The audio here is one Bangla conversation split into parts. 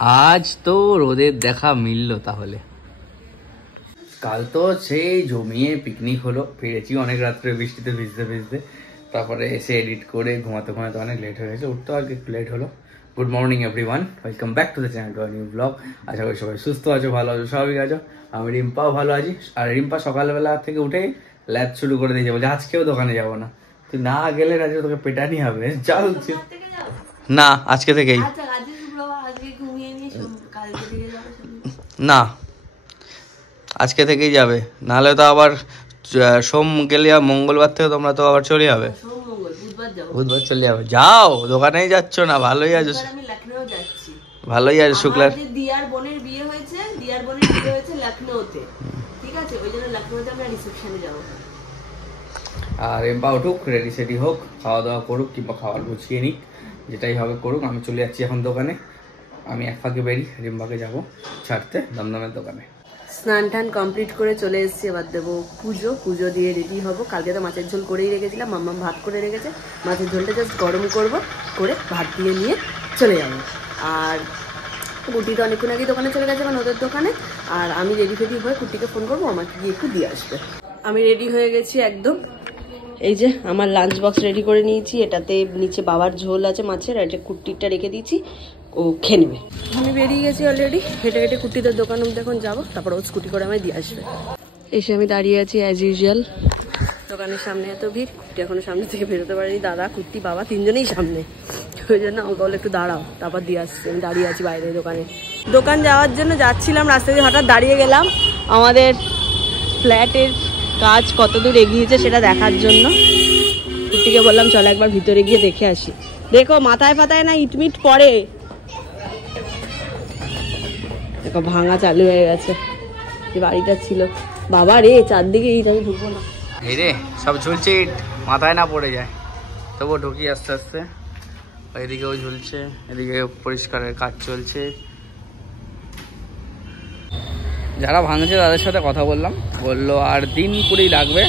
আজ তো রোদের দেখা মিললো তাহলে। কাল তো সেই জমিয়ে পিকনিক হলো, ফিরেছি অনেক রাত্রে বৃষ্টিতে ভিজতে ভিজতে, তারপরে এসে এডিট করে ঘুমাতে ঘুমাতে অনেক লেট হয়ে গেছে, উঠতে আর একটু লেট হলো। Good morning everyone, welcome back to the channel to new blog. আশা করি সবাই সুস্থ আছো, ভালো আছো, স্বাভাবিক আছো। আমি রিম্পাও ভালো আছি। আর রিম্পা সকালবেলা থেকে উঠেই ল্যাব শুরু করে দিয়েছে, বলছে আজকেও দোকানে যাবো না। তুই না গেলে আজকে তোকে পেটানি হবে। চল না, আজকে থেকেই না, আজকে থেকেই যাবে, নাহলে তো আবার সোম গেলে মঙ্গলবার থেকে তোমরা তো আবার চলে যাবে, বুধবার চলে যাবে। যাও, দোকানেই যাচ্ছ না, ভালোই আছো, ভালোই আছে। শুক্লার দিয়ার বোনের বিয়ে হয়েছে, দিয়ার বোনের বিয়ে হয়েছে লখনৌতে, ঠিক আছে, ওই জন্য লখনৌতে আমরা রিসেপশনে যাব। আর এম্পা উঠুক, রেডি সেডি হোক, খাওয়া দাওয়া করুক, কিংবা খাওয়ার গুছিয়ে নিক, যেটাই হবে করুক। আমি চলে যাচ্ছি এখন দোকানে। আমি এক ফাঁকে বেরি, রিম্বাকে যাবো ছাড়তে দমদমের দোকানে। স্নান টান কমপ্লিট করে চলে এসেছি, এবার দেবো পুজো। পুজো দিয়ে রেডি হবো। কালকে তো মাছের ঝোল করেই রেখেছিলাম, মাম্মা ভাত করে রেখেছে, মাছের ঝোলটা জাস্ট গরম করবো, করে ভাত দিয়ে নিয়ে চলে যাবো। আর কুটি তো অনেকক্ষণ আগেই দোকানে চলে গেছে, মানে ওদের দোকানে। আর আমি রেডি ফেডি হয়ে কুটিকে ফোন করবো, আমাকে গিয়ে একটু দিয়ে আসবে। আমি রেডি হয়ে গেছি একদম। এই যে আমার লাঞ্চ বক্স রেডি করে নিয়েছি, এটাতে নিচে বাবার ঝোল আছে মাছের, আর এটা কুট্টিটা রেখে দিয়েছি, ও খেয়ে নেবে। আমি বেরিয়ে গেছি অলরেডি, হেঁটে হেঁটে কুট্টিদের দোকান অব্দি এখন যাবো, তারপর ও স্কুটি করে আমায় দিয়ে আসবে। এসে আমি দাঁড়িয়ে আছি অ্যাজ ইউজুয়াল, দোকানের সামনে এত ভিড়, কুট্টি এখনো সামনে থেকে বেরোতে পারেনি। দাদা, কুট্টি, বাবা তিনজনেই সামনে, ওই জন্য আমাকে বলে একটু দাঁড়াও, তারপর দিয়ে আসছি। আমি দাঁড়িয়ে আছি বাইরে দোকানে। দোকান যাওয়ার জন্য যাচ্ছিলাম, রাস্তা দিয়ে হঠাৎ দাঁড়িয়ে গেলাম আমাদের ফ্ল্যাটের কাজ কতদূর এগিয়েছে সেটা দেখার জন্য। কুট্টিকে বললাম চল একবার ভিতরে গিয়ে দেখে আসি। দেখো মাথায় ফাতায় না ইটমিট পড়ে, দেখো ভাঙা চালু হয়ে গেছে। যে বাড়িটা ছিল, বাবা রে চারদিকে ইট, আমি ঢুকবো না। এই রে সব ঝুলছে ইট, মাথায় না পড়ে যায়, তবুও ঢুকি আস্তে আস্তে। এদিকেও ঝুলছে, এদিকে পরিষ্কারের কাজ চলছে। যারা ভাঙছে তাদের সাথে কথা বললাম, বললো আর দিন কুড়ি লাগবে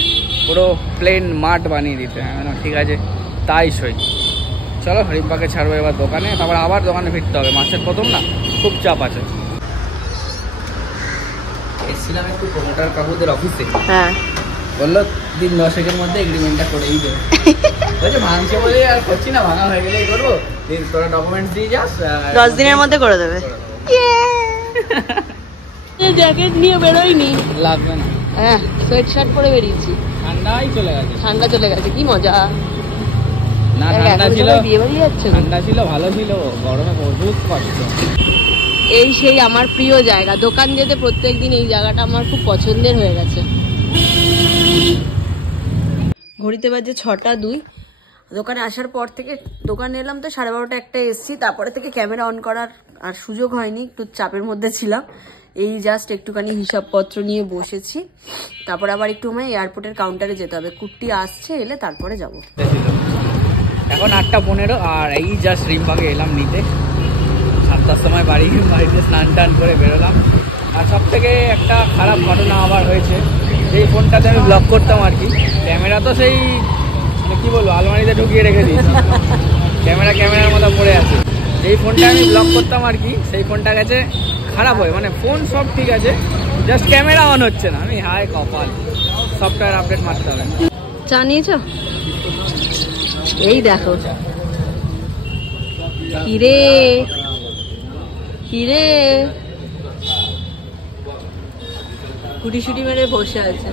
পুরো প্লেন মাঠ বানিয়ে দিতে। ঠিক আছে, তাই সই। চলো রিম্পাকে ছাড়বো এবার দোকানে, তারপর আবার দোকানে ফিরতে হবে, মাসের প্রথম না, খুব চাপ আছে। এসেছিলাম একটু প্রমোটার কাকুদের অফিসে, হ্যাঁ, বললো দিন 10 মধ্যে এগ্রিমেন্টটা করেই দেবে। বলছে ভাঙছে বলে আর করছি না, ভাঙা হয়ে গেলেই করবো, তোরা ডকুমেন্টস দিয়ে যাস, 10 দিনের মধ্যে করে দেবে। জ্যাকেট নিয়ে বেরোয়নি, লাগবে না। হ্যাঁ, সোয়েট শার্ট পরে বেরিয়েছি, ঠান্ডাই চলে গেছে, ঠান্ডা চলে গেছে, কি মজা। না ঠান্ডা ছিল, বিয়ে বাড়ি যাচ্ছে, ঠান্ডা ছিল, ভালো ছিল, গরমে বহুত কষ্ট। এই সেই আমার প্রিয় জায়গা, দোকান যেতে প্রত্যেকদিন এই জায়গাটা আমার খুব পছন্দের হয়ে গেছে। ঘড়িতে বাজে 6টা 2। দোকানে আসার পর থেকে, দোকানে এলাম তো 12:30 একটা এসছি, তারপরে থেকে ক্যামেরা অন করার আর সুযোগ হয়নি, একটু চাপের মধ্যে ছিলাম। এই জাস্ট একটুখানি হিসাবপত্র নিয়ে বসেছি, তারপর আবার একটু আমায় এয়ারপোর্টের কাউন্টারে যেতে হবে। কুট্টি আসছে, এলে তারপরে যাব। এখন 8:15, আর এই জাস্ট রিম্পাকে এলাম নিতে। 7টার সময় বাড়িতে স্নান টান করে বেরোলাম। আর সব থেকে একটা খারাপ ঘটনা আবার হয়েছে, যেই ফোনটাতে আমি ব্লগ করতাম আর কি, ক্যামেরা তো সেই কি বলবো আলমারিতে ঢুকিয়ে রেখে দিয়েছি, ক্যামেরার মতো পড়ে আছে। যেই ফোনটা আমি ব্লগ করতাম আর কি, সেই ফোনটা গেছে খারাপ হয়ে, মানে ফোন সব ঠিক আছে, জাস্ট ক্যামেরা অন হচ্ছে না। আমি হায় কপাল, সফটওয়্যার আপডেট মারতে হবে। চা নিয়েছ? এই দেখো, কিরে কিরে গুটি শুটি মেরে বসে আছে।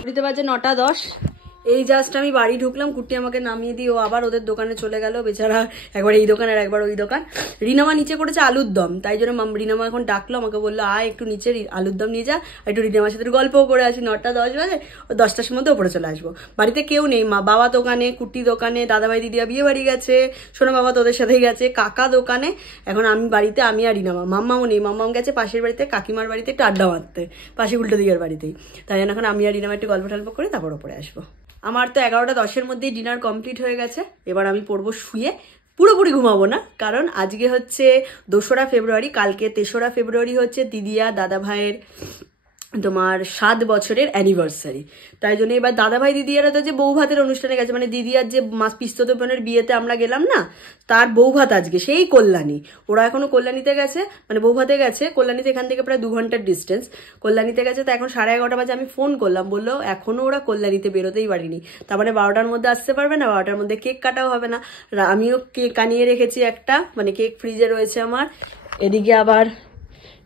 ঘড়িতে বাজে 9টা 10। এই জাস্ট আমি বাড়ি ঢুকলাম, কুট্টি আমাকে নামিয়ে দিয়ে ও আবার ওদের দোকানে চলে গেল বেচারা, একবার এই দোকান আর একবার ওই দোকান। রিনামা নিচে করেছে আলুর দম, তাই জন্য রিনামা এখন ডাকলো আমাকে, বললো আয় একটু নিচে আলুর দম নিয়ে যা, একটু রিনামার সাথে গল্পও করে আসি। 9টা 10 বাজে, ও 10টার মধ্যে ওপরে চলে আসবো। বাড়িতে কেউ নেই, বাবা দোকানে, কুট্টি দোকানে, দাদাভাই দিদিয়া বিয়ে বাড়ি গেছে, সোনা বাবা তোদের সাথেই গেছে, কাকা দোকানে, এখন আমি বাড়িতে, আমি আর রিনামা। মাম্মাও নেই, মাম্মাও গেছে পাশের বাড়িতে কাকিমার বাড়িতে একটু আড্ডা মারতে, পাশে উল্টো দিকের বাড়িতেই। তাই জন্য এখন আমি আর রিনামা একটু গল্প টল্প করে তারপর ওপরে আসবো। আমার তো 11টা 10-এর মধ্যেই ডিনার কমপ্লিট হয়ে গেছে। এবার আমি পড়বো শুয়ে, পুরোপুরি ঘুমাবো না, কারণ আজকে হচ্ছে 2রা ফেব্রুয়ারি, কালকে 3রা ফেব্রুয়ারি হচ্ছে দিদিয়া দাদা ভাইয়ের তোমার 7 বছরের অ্যানিভার্সারি। তাই জন্য এবার দাদাভাই দিদিয়ারা তো যে বউ ভাতের অনুষ্ঠানে গেছে, মানে দিদিয়ার যে পিস্তত বোনের বিয়েতে আমরা গেলাম না, তার বউ ভাত আজকে সেই কল্যাণী। ওরা এখনো কল্যাণীতে গেছে, মানে বউ ভাতে গেছে কল্যাণীতে, এখান থেকে প্রায় 2 ঘন্টার ডিস্টেন্স। কল্যাণীতে গেছে, তো এখন 11:30 বাজে আমি ফোন করলাম, বললো এখনো ওরা কল্যাণীতে বেরোতেই পারিনি। তার মানে 12টার মধ্যে আসতে পারবে না, 12টার মধ্যে কেক কাটাও হবে না। আমিও কেক আনিয়ে রেখেছি একটা, মানে কেক ফ্রিজে রয়েছে আমার। এদিকে আবার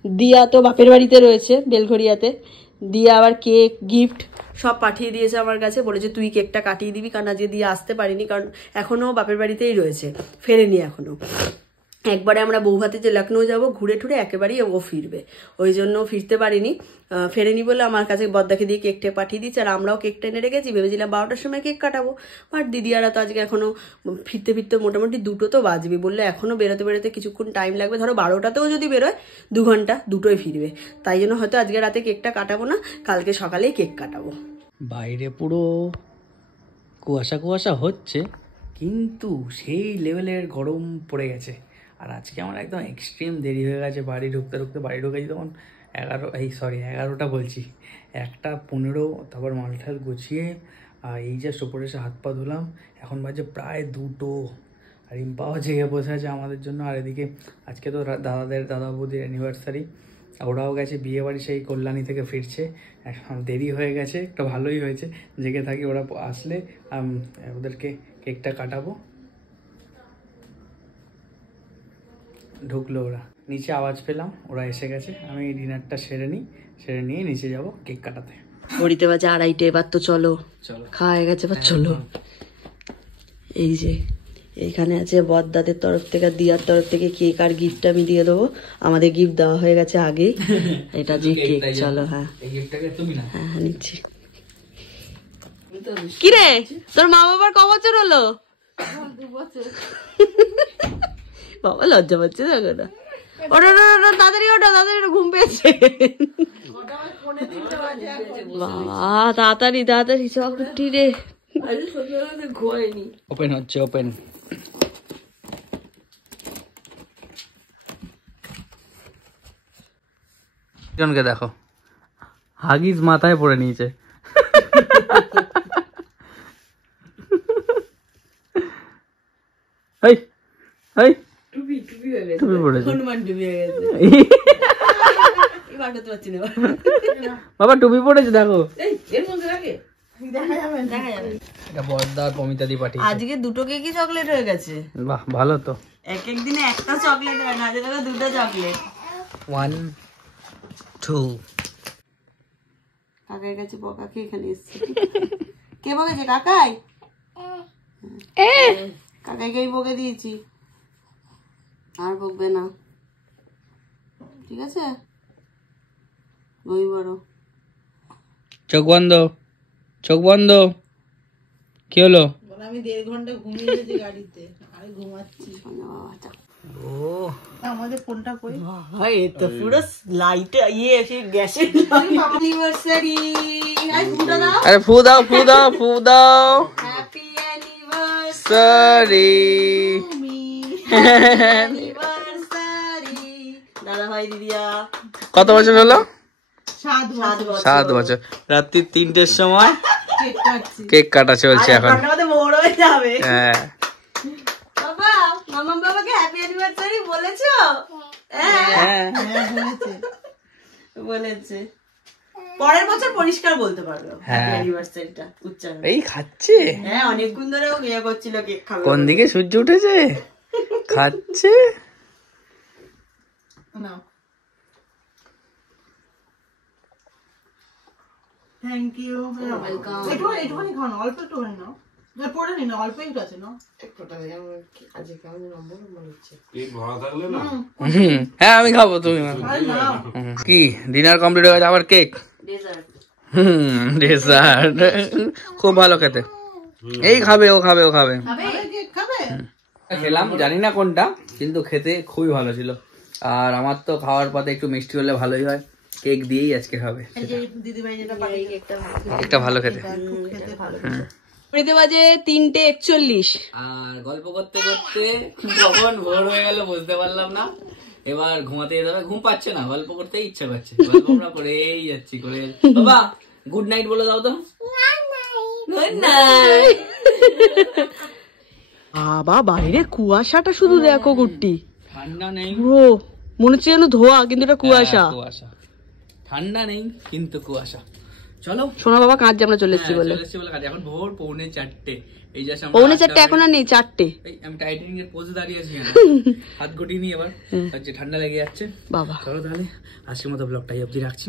দিয়া তো বাপের বাড়িতে রয়েছে বেলঘরিয়াতে, দিয়া আবার কেক গিফট সব পাঠিয়ে দিয়েছে আমার কাছে, বলেছে তুই কেকটা কাটিয়ে দিবি, কারণ আজকে দিয়ে আসতে পারিনি, কারণ এখনো বাপের বাড়িতেই রয়েছে, ফেরেনি এখনো। একবারে আমরা বৌভাতে যে লখনৌ যাবো, ঘুরে ঠুরে একেবারেই ও ফিরবে, ওই জন্য ফিরতে পারিনি, ফেরেনি বলে আমার কাছে বদ্দাকে দিয়ে কেকটা পাঠিয়ে দিচ্ছে। আর আমরাও কেকটা এনে রেখেছি, ভেবেছিলাম 12টার সময় কেক কাটাবো, বাট দিদিয়ারা তো আজকে এখনো ফিরতে ফিরতে মোটামুটি 2টো তো বাজবে, বললে এখনো বেরোতে বেরোতে কিছুক্ষণ টাইম লাগবে, ধরো 12টাতেও যদি বেরোয় 2 ঘন্টা, 2টোয় ফিরবে। তাই জন্য হয়তো আজকে রাতে কেকটা কাটাবো না, কালকে সকালেই কেক কাটাবো। বাইরে পুরো কুয়াশা কুয়াশা হচ্ছে, কিন্তু সেই লেভেলের গরম পড়ে গেছে। আর আজকে আমার একদম এক্সট্রিম দেরি হয়ে গেছে বাড়ি ঢুকতে ঢুকতে। বাড়ি ঢুকেছি তখন 11টা বলছি, 1:15। তারপর মালঠাল গুছিয়ে এই জাস্ট ওপরে এসে হাত পা ধুলাম, এখন বাজে প্রায় 2টো। আর রিম্পাও জেগে বসে আছে আমাদের জন্য। আর এদিকে আজকে তো দাদা বৌদির অ্যানিভার্সারি, ওরাও গেছে বিয়ে বাড়ি, সেই কল্যাণী থেকে ফিরছে। এখন দেরি হয়ে গেছে, একটা ভালোই হয়েছে জেগে থাকি, ওরা আসলে ওদেরকে কেকটা কাটাবো। ঢুকলো ওরা, নিচে আওয়াজ পেলাম, ওরা এসে গেছে। আমি ডিনারটা সেরে নিয়ে নিচে যাব কেক কাটাতে। ঘড়িতে বাজে 2:30, এবার তো চলো খাওয়া হয়ে গেছে, এবার চলো। এই যে এইখানে আছে বদ্দাদের তরফ থেকে, দিয়ার তরফ থেকে কেক আর গিফট আমি দিয়ে দেবো, আমাদের গিফট দেওয়া হয়ে গেছে আগেই। এটা যে কেক, চলো। হ্যাঁ হ্যাঁ নিচ্ছি। কিরে তোর মা বাবার ক বছর হলো? 2 বছর। বাবা লজ্জা পাচ্ছে দেখো না। ওটা তাড়াতাড়ি ওটা, তাড়াতাড়ি ঘুম পেয়েছে বাবা, তাড়াতাড়ি তাড়াতাড়ি সব উঠি রে। ওপেন হচ্ছে, ওপেন। জনকে দেখো, হাগিস মাথায় পড়ে নিয়েছে। বাবা টুপি পড়েছে দেখো। আজকে 2টো কেকই চকলেট হয়ে গেছে। বাহ, ভালো তো। এক এক দিনে একটা চকলেট হয় না, আজকে 2টো চকলেট। 1 2 কাকার কাছে বকা খেয়ে এখানে এসেছি। কে বকেছে? কাকাই। কাকাইকেই বকে দিয়েছি, আর বকবে না, ঠিক আছে? বই বড়। চোখ বন্ধ, চোখ বন্ধ। কি হলো? আমি 1.5 ঘন্টা ঘুমিয়েছি গাড়িতে, আর ঘুমাচ্ছি। আমাদের ফোনটা কই? ভাই এ তো পুরো লাইট এসে গ্যাসের অ্যানিভার্সারি। আরে ফু দাও, ফু দাও, ফু দাও। হ্যাপি অ্যানিভার্সারি দাদা ভাই দিদিয়া। কত বছর হলো? 7 বছর। রাত্রি 3টের সময় কেক কাটা চলছে এখন। হ্যাঁ বাবা, মামা বাবাকে হ্যাপি অ্যানিভার্সারি বলেছো? হ্যাঁ বলেছে। পরের বছর পরিষ্কার বলতে পারবে হ্যাপি অ্যানিভার্সারিটা উচ্চারণ। এই খাচ্ছে। হ্যাঁ অনেকক্ষণ ধরে ও ইয়ে করছিল কেক খাবে। কোন দিকে সূর্য উঠেছে? খাচ্ছে না। Thank you, welcome. একটুখানি খাও না, অল্প একটু হয় না, পড়ে নি না, অল্পই আছে না, একটুটা। আজকে কেমন নম্বর হচ্ছে কেক ভরা থাকলে না। হ্যাঁ আমি খাবো, তুমি কি ডিনার কমপ্লিট হয়ে গেছে, আবার কেক, ডেজার্ট। খুব ভালো খেতে। এই খাবে, ও খাবে, ও খাবে। খেলাম জানি না কোনটা, কিন্তু খেতে খুবই ভালো ছিল। আর আমার তো খাওয়ার পথে একটু মিষ্টি হলে ভালোই হয়, কেক দিয়েই আজকে হবে। কেকটা ভালো খেতে। বাজে 3:41। আর গল্প করতে করতে কখন ভোর হয়ে গেল বুঝতে পারলাম না। এবার ঘুমাতে যেতে হবে, ঘুম পাচ্ছে না, গল্প করতেই ইচ্ছা করছে, গল্প আমরা করেই যাচ্ছি করে। বাবা গুড নাইট বলে দাও তো। Good night. বাবা বাইরে কুয়াশাটা শুধু দেখো গুড্ডি, ঠান্ডা নেই পুরো মনে হচ্ছে যেন ধোয়া, কিন্তু এটা কুয়াশা। কুয়াশা, ঠান্ডা নেই কিন্তু কুয়াশা। চলো শোনা বাবা কাঁদছে, আমরা চলে এসেছি বলে। এখন ভোর 3:45। এই যা 4:45 এখন আর নেই, 4টে। আমি টাইটানিক এর পোজে দাঁড়িয়ে আছি, হাত গুটিয়ে নিয়ে এবার হচ্ছে ঠান্ডা লেগে যাচ্ছে বাবা। চলো তাহলে আজকের মতো ব্লগটা অবধি রাখছি।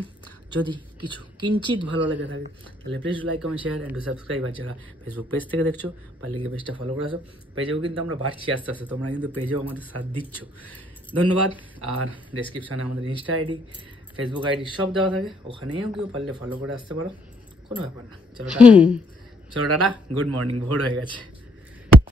যদি কিছু কিঞ্চিত ভালো লেগে থাকে তাহলে please like comment share and to subscribe. আর যারা ফেসবুক পেজ থেকে দেখছো পারলে গিয়ে পেজটা ফলো করে আসো। পেজেও কিন্তু আমরা বাড়ছি আস্তে আস্তে, তোমরা কিন্তু পেজেও আমাদের সাথ দিচ্ছ, ধন্যবাদ। আর ডেসক্রিপশনে আমাদের ইনস্টা আইডি, ফেসবুক আইডি সব দেওয়া থাকে, ওখানেও কেউ পারলে ফলো করে আসতে পারো, কোনো ব্যাপার না। চলো টাটা, গুড মর্নিং, ভোর হয়ে গেছে।